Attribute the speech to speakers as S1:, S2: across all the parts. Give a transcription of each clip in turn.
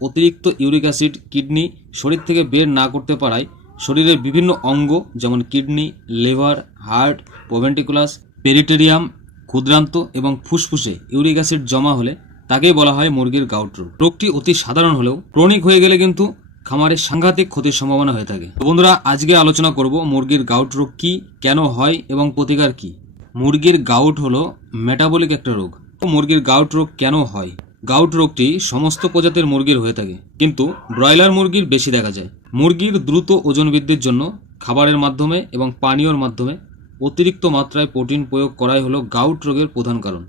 S1: অতিরিক্ত uric acid kidney শরীর থেকে বের না করতে পারায় শরীরের বিভিন্ন অঙ্গ যেমন কিডনি, লিভার, হার্ট, পোভেন্টিকুলাস, পেরিটেরিয়াম, ক্ষুদ্রান্ত এবং ফুসফুসে ইউরিক অ্যাসিড জমা হলে তাকেই বলা হয় মুরগির গাউট রোগ। রোগটি অতি সাধারণ হলেও ক্রনিক হয়ে গেলে কিন্তু খামারের সাংঘাতিক ক্ষতির সম্ভাবনা হয়ে থাকে। বন্ধুরা, আজকে আলোচনা করব মুরগির গাউট রোগ কি, কেন হয় এবং প্রতিকার কি? মুরগির গাউট হলো মেটাবলিক একটা রোগ। মুরগির গাউট রোগ কেন হয়? গাউট রোগটি সমস্ত প্রজাতির মুরগির হয়ে থাকে। কিন্তু ব্রয়লার মুরগির বেশি দেখা যায়। মুরগির দ্রুত ওজন বৃদ্ধির জন্য খাবারের মাধ্যমে এবং পানীয়র মাধ্যমে অতিরিক্ত মাত্রায় প্রোটিন প্রয়োগ করাই হলো গাউট রোগের প্রধান কারণ।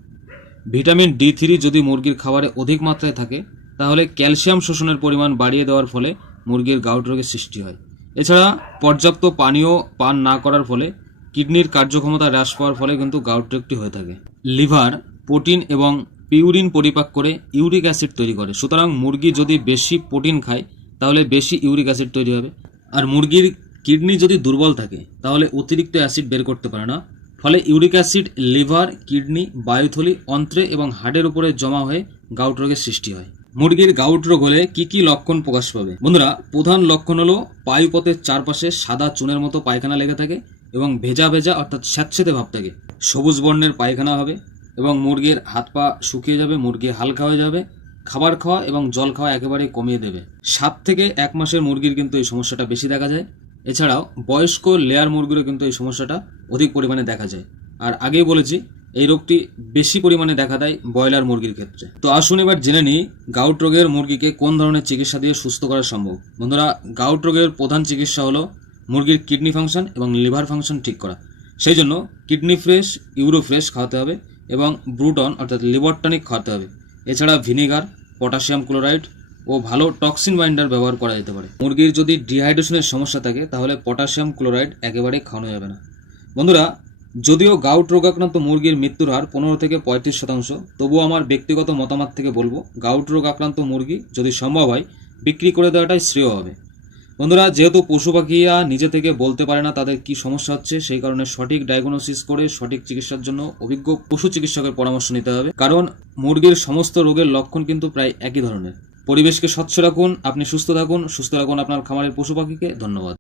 S1: ভিটামিন ডি থ্রি যদি মুরগির খাবারে অধিক মাত্রায় থাকে, তাহলে ক্যালসিয়াম শোষণের পরিমাণ বাড়িয়ে দেওয়ার ফলে মুরগির গাউট রোগের সৃষ্টি হয়। এছাড়া পর্যাপ্ত পানীয় পান না করার ফলে কিডনির কার্যক্ষমতা হ্রাস পাওয়ার ফলে কিন্তু গাউট রোগটি হয়ে থাকে। লিভার, প্রোটিন এবং পিউরিন পরিপাক করে ইউরিক অ্যাসিড তৈরি করে। সুতরাং মুরগি যদি বেশি প্রোটিন খায়, তাহলে বেশি ইউরিক অ্যাসিড তৈরি হবে। আর মুরগির কিডনি যদি দুর্বল থাকে, তাহলে অতিরিক্ত অ্যাসিড বের করতে পারে না। ফলে ইউরিক অ্যাসিড লিভার, কিডনি, বায়ুথলি, অন্ত্রে এবং হাড়ের উপরে জমা হয়ে গাউট রোগের সৃষ্টি হয়। মুরগির গাউট রোগ হলে কি কি লক্ষণ প্রকাশ পাবে? বন্ধুরা, প্রধান লক্ষণ হলো পায়ুপথের চারপাশে সাদা চুনের মতো পায়খানা লেগে থাকে এবং ভেজা ভেজা অর্থাৎ স্যাঁতসেতে ভাব থাকে। সবুজ বর্ণের পায়খানা হবে এবং মুরগির হাত পা শুকিয়ে যাবে, মুরগি হালকা হয়ে যাবে, খাবার খাওয়া এবং জল খাওয়া একেবারে কমিয়ে দেবে। সাত থেকে এক মাসের মুরগির কিন্তু এই সমস্যাটা বেশি দেখা যায়। এছাড়াও বয়স্ক লেয়ার মুরগিরও কিন্তু এই সমস্যাটা অধিক পরিমাণে দেখা যায়। আর আগেই বলেছি, এই রোগটি বেশি পরিমাণে দেখা দেয় ব্রয়লার মুরগির ক্ষেত্রে। তো আসুন এবার জেনে নিই, গাউট রোগের মুরগিকে কোন ধরনের চিকিৎসা দিয়ে সুস্থ করা সম্ভব? বন্ধুরা, গাউট রোগের প্রধান চিকিৎসা হলো মুরগির কিডনি ফাংশন এবং লিভার ফাংশন ঠিক করা। সেই জন্য কিডনি ফ্রেশ, ইউরো ফ্রেশ খাওয়াতে হবে। এবং ব্রুটন, অর্থাৎ লিভার টনিক খাওয়াতে হবে। এছাড়া ভিনেগার, পটাশিয়াম ক্লোরাইড ও ভালো টক্সিন বাইন্ডার ব্যবহার করা যেতে পারে। মুরগির যদি ডিহাইড্রেশনের সমস্যা থাকে, তাহলে পটাশিয়াম ক্লোরাইড একেবারে খাওয়ানো যাবে না। বন্ধুরা, যদিও গাউট রোগাক্রান্ত মুরগির মৃত্যুর হার পনেরো থেকে পঁয়ত্রিশ শতাংশ তবুও আমার ব্যক্তিগত মতামত থেকে বলব, গাউট রোগ আক্রান্ত মুরগি যদি সম্ভব হয়, বিক্রি করে দেওয়াটাই শ্রেয় হবে। বন্ধুরা, যেহেতু পশু পাখিরা নিজে থেকে বলতে পারে না তাদের কি সমস্যা হচ্ছে, সেই কারণে সঠিক ডায়াগনোসিস করে সঠিক চিকিৎসার জন্য অভিজ্ঞ পশু চিকিৎসকের পরামর্শ নিতে হবে। কারণ মুরগির সমস্ত রোগের লক্ষণ কিন্তু প্রায় একই ধরনের। পরিবেশকে স্বচ্ছ রাখুন, আপনি সুস্থ থাকুন, সুস্থ রাখুন আপনার খামারের পশু পাখিকে। ধন্যবাদ।